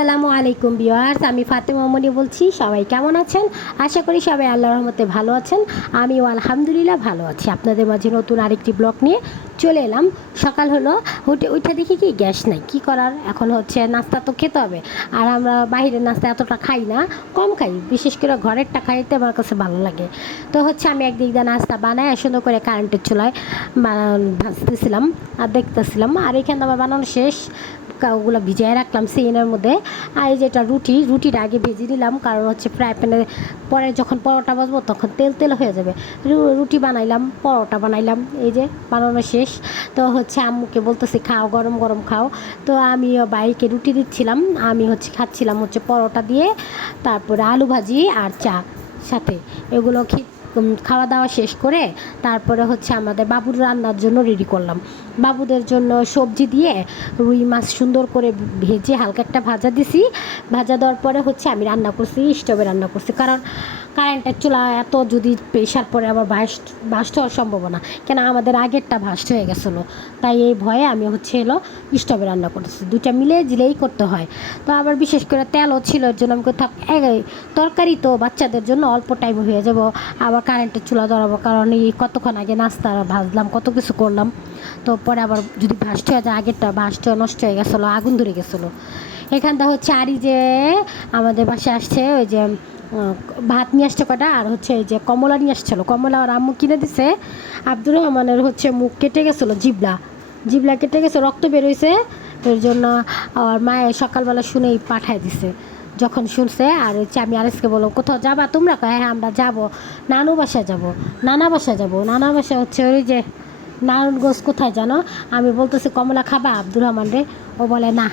আসসালামু আলাইকুম বিওয়ার্স আমি ফাতেমা মনি বলছি, সবাই কেমন আছেন? আশা করি সবাই আল্লাহর রহমতে ভালো আছেন। আমিও আলহামদুলিল্লাহ ভালো আছি। আপনাদের মাঝে নতুন আরেকটি ব্লগ নিয়ে চলে এলাম। সকাল হলো, উঠে উঠে দেখি কি গ্যাস নাই, কি করার? এখন হচ্ছে নাস্তা তো খেতে হবে। আর আমরা বাইরের নাস্তা এতটা খাই না, কম খাই। বিশেষ করে ঘরেরটা খাইতে আমার কাছে ভালো লাগে। তো হচ্ছে আমি একদিক দিয়ে নাস্তা বানাই সুন্দর করে কারেন্টের চুলায় ভাজতেছিলাম, আর দেখতেছিলাম। আর এখানে আমার বানানো শেষ। ওগুলো ভিজিয়ে রাখলাম সিনের মধ্যে। আর এই যেটা রুটি, রুটিটা আগে ভেজে দিলাম কারণ হচ্ছে ফ্রাই প্যানে পরে যখন পরোটা বাজবো তখন তেল তেল হয়ে যাবে। রুটি বানাইলাম, পরোটা বানাইলাম, এই যে বানানো শেষ। তো হচ্ছে আম্মুকে বলতেছি, খাও, গরম গরম খাও। তো আমিও বাইকে রুটি দিচ্ছিলাম, আমি হচ্ছে খাচ্ছিলাম হচ্ছে পরোটা দিয়ে, তারপরে আলু ভাজি আর চা সাথে। এগুলো খাওয়া দাওয়া শেষ করে তারপরে হচ্ছে আমাদের বাবুর রান্নার জন্য রেডি করলাম। বাবুদের জন্য সবজি দিয়ে রুই মাছ সুন্দর করে ভেজে হালকা একটা ভাজা দিছি। ভাজা দেওয়ার পরে হচ্ছে আমি রান্না করছি, স্টোভে রান্না করছি। কারণ কারেন্টের চুলা এত যদি প্রেশার পরে আবার ভাস ভাস্ট হওয়ার সম্ভাবনা। কেন আমাদের আগেরটা ভাস্ট হয়ে গেছিল। তাই এই ভয়ে আমি হচ্ছে এলো স্টোভে রান্না করতেছি। দুইটা মিলে জিলেই করতে হয়। তো আবার বিশেষ করে তেলও ছিল, এর জন্য আমি কোথাও তরকারি তো বাচ্চাদের জন্য অল্প টাইম হয়ে যাব। আবার কারেন্টের চুলা ধরাবো। কারণ এই কতক্ষণ আগে নাস্তা ভাজলাম, কত কিছু করলাম। তো পরে আবার যদি ভাস্ট হয়ে যায়, আগেরটা ভাস্ট নষ্ট হয়ে গেছিল, আগুন ধরে গেছিল। এখানটা হচ্ছে আরই যে আমাদের বাসায় আসছে ওই যে ভাত নিয়ে আসছে কটা, আর হচ্ছে এই যে কমলা নিয়ে আসছিল। কমলা আর আম্মু কিনে দিছে। আব্দুর রহমানের হচ্ছে মুখ কেটে গেছিল, জিবলা। জিবলা কেটে গেছে, রক্ত বেরোইছে এর জন্য আর মায়ের সকালবেলা শুনেই পাঠায় দিছে, যখন শুনছে। আর হচ্ছে আমি আরেসকে বলল কোথাও যাবা তোমরা? কয় হ্যাঁ আমরা যাব। নানু বাসায় যাব, নানা বাসায় যাব। নানা বাসা হচ্ছে ওই যে নারায়ণগঞ্জ কোথায় জানো? আমি বলতেছি, কমলা খাবা? আব্দুর রহমান রে। ও বলে, না,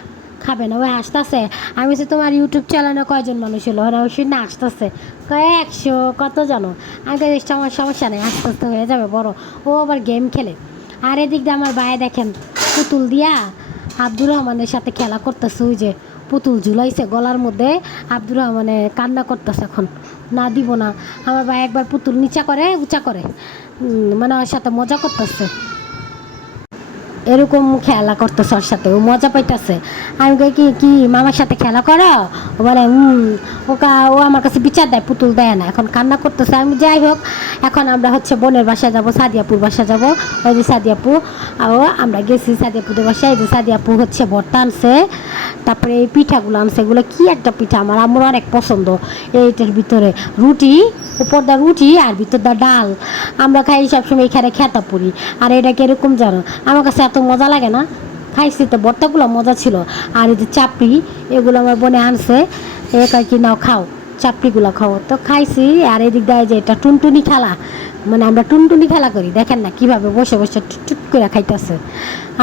খাবে না। ওই আসতেছে? আমি বলছি, তোমার ইউটিউব চ্যানেলে কয়জন মানুষ হলো? ওরা ওই না, আসতেছে। কয় একশো কত জানো? আমি আমার সমস্যা নেই আস্তে আস্তে হয়ে যাবে, বড়। ও আবার গেম খেলে। আর এদিক দিয়ে আমার ভাই দেখেন, পুতুল দিয়া আব্দুর রহমানের সাথে খেলা করতেছে, ওই যে পুতুল ঝুলাইছে গলার মধ্যে। আব্দুর রহমানে কান্না করতেছে এখন। না দিব না। আমার ভাই একবার পুতুল নিচা করে, উঁচা করে। মানে ওর সাথে মজা করতেছে। এরকম খেলা করতেছে ওর সাথে, ও মজা পাইতেছে। আমি কই, কি কি, মামার সাথে খেলা করো? ও বলে হুম ও আমার কাছে বিচার দেয়, পুতুল দেয় না। এখন কান্না করতেছে, আমি যাই হোক, এখন আমরা হচ্ছে বোনের বাসায় যাব, সাদিয়াপুর বাসা যাব। ওই যে সাদিয়াপু, ও, আমরা গেছি সাদিয়াপুদের বাসায়, এই যে সাদিয়াপু হচ্ছে ভর্তা আনছে, তারপরে এই পিঠাগুলো আনছে, এগুলো কি একটা পিঠা? আমার আমার অনেক পছন্দ। এইটার ভিতরে রুটি, উপর দা রুটি আর ভিতর দা ডাল। আমরা খাই সবসময় এখানে খেতা পুরি আর এটা কীরকম জানো? আমার কাছে এত মজা লাগে না। খাইছি তো, ভর্তাগুলো মজা ছিল। আর এই যে চাপড়ি, এগুলো আমার বোনে আনছে। এ কয় কি, নাও খাও, চাপড়িগুলো খাও। তো খাইছি, আর এদিক দেয় যে এটা টুনটুনি খেলা। মানে আমরা টুনটুনি খেলা করি, দেখেন না কীভাবে বসে বসে টুট করে খাইতেছে।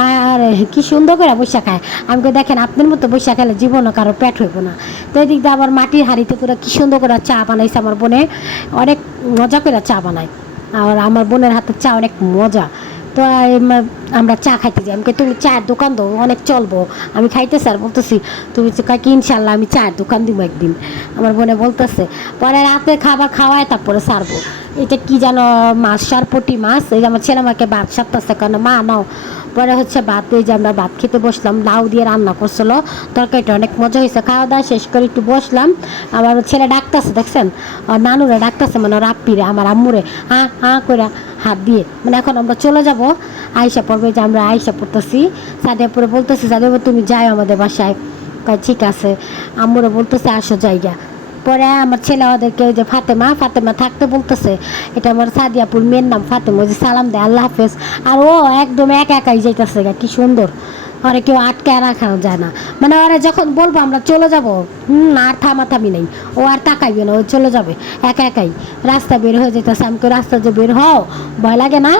আর কি সুন্দর করে বসে খায়। আমি কই, দেখেন আপনার মতো বসে খেলে জীবনও কারও পেট হইব না। তো এদিক দিয়ে আবার মাটির হাঁড়িতে করে কি সুন্দর করে চা বানাইছে আমার বোনে। অনেক মজা করে চা বানায়। আর আমার বোনের হাতের চা অনেক মজা। তো আমরা চা খাইতে যাই। আমি তুমি চায়ের দোকান দাও, অনেক চলবো। আমি খাইতে আর বলতেছি, তুমি কয় ইনশাল্লাহ আমি চায়ের দোকান দিব একদিন। আমার বোনে বলতেছে, পরে রাতে খাবার খাওয়ায় তারপরে সারবো। এটা কি যেন মাছ সারপটি মাছ? এই যে আমার ছেলে আমাকে ভাত সারতেছে কেন মা, নাও। পরে হচ্ছে ভাত, এই যে আমরা ভাত খেতে বসলাম, লাউ দিয়ে রান্না করছিল। তরকারিটা অনেক মজা হয়েছে, খাওয়া দাওয়া শেষ করে একটু বসলাম। আমার ছেলে ডাকতেছে, দেখছেন? নানুরে ডাকতেছে মানে ওর আপ্পিরে, আমার আম্মুরে হ্যাঁ হ্যাঁ করে হাত দিয়ে। মানে এখন আমরা চলে যাব আয়সা পড়বে যে আমরা আয়সা পড়তেছি। সাদিয়াপুরে বলতেছি সাদিয়াপুর তুমি যাই আমাদের বাসায়। কয় ঠিক আছে। আম্মুরা বলতেছে আসো জায়গা। পরে আমার ছেলে ওদেরকে ওই যে ফাতেমা ফাতেমা থাকতে বলতেছে এটা আমার সাদিয়াপুর মেয়ের নাম ফাতেমা। ওই যে সালাম দেয় আল্লাহ হাফেজ। আর ও একদম এক একাই যাইতেছে গা, কি সুন্দর। ওরে কেউ আটকে রাখানো যায় না। মানে ওরা যখন বলব আমরা চলে যাব, হুম, আর থামাথামি নেই। ও আর তাকাইবে না, ও চলে যাবে, একা একাই। রাস্তা বের হয়ে যেতেছে, আমি কই, রাস্তা যে বের হও, ভয় লাগে না?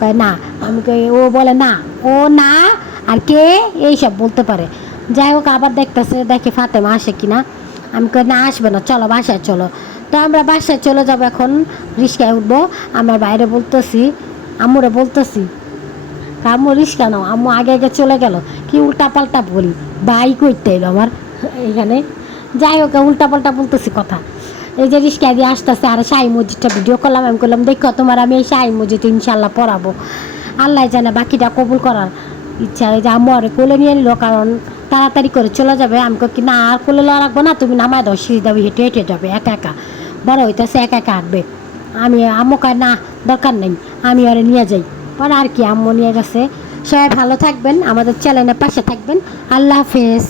কয়, না। আমি কই, ও বলে, না। ও, না? আর কে? এইসব বলতে পারে। যাই হোক, আবার দেখতেছে, দেখে ফাতেমা আসে কিনা। আমি কই, না, আসবে না, চলো, বাসায় চলো। তো আমরা বাসায় চলে যাব এখন, রিক্সায় উঠবো। আমরা বাইরে বলতেছি, আম্মুরে বলতেছি তা কেন? আমি আগে আগে চলে গেল। কি উল্টাপাল্টা বলি? বাই করতে এলো আমার, এখানে। যাই হোক উল্টা পাল্টা বলতেছি কথা। এই যে রিস্কা দিয়ে আসতেছে, আর শাহি মসজিদটা ভিডিও করলাম, আমি করলাম দেখো তোমার আমি এই সাই মসজিদ ইনশাল্লাহ পড়াবো। আল্লাহ জানে বাকিটা কবুল করার ইচ্ছা। এই যে আম্মু আর কোলে নিয়ে নিল কারণ তাড়াতাড়ি করে চলে যাবে। আমি কি, না, আর কোলে লওয়া রাখব না, তুমি নামাই দাও, সিঁড়ি দাবি হেঁটে হেঁটে যাবে, একা একা। বড় হইতেছে, একা একা আঁকবে আমি, আম্মু না, দরকার নেই, আমি আরে নিয়ে যাই। পর আর কি, আম্মু নিয়ে গেছে। সবাই ভালো থাকবেন, আমাদের চ্যানেলের পাশে থাকবেন। আল্লাহ হাফেজ।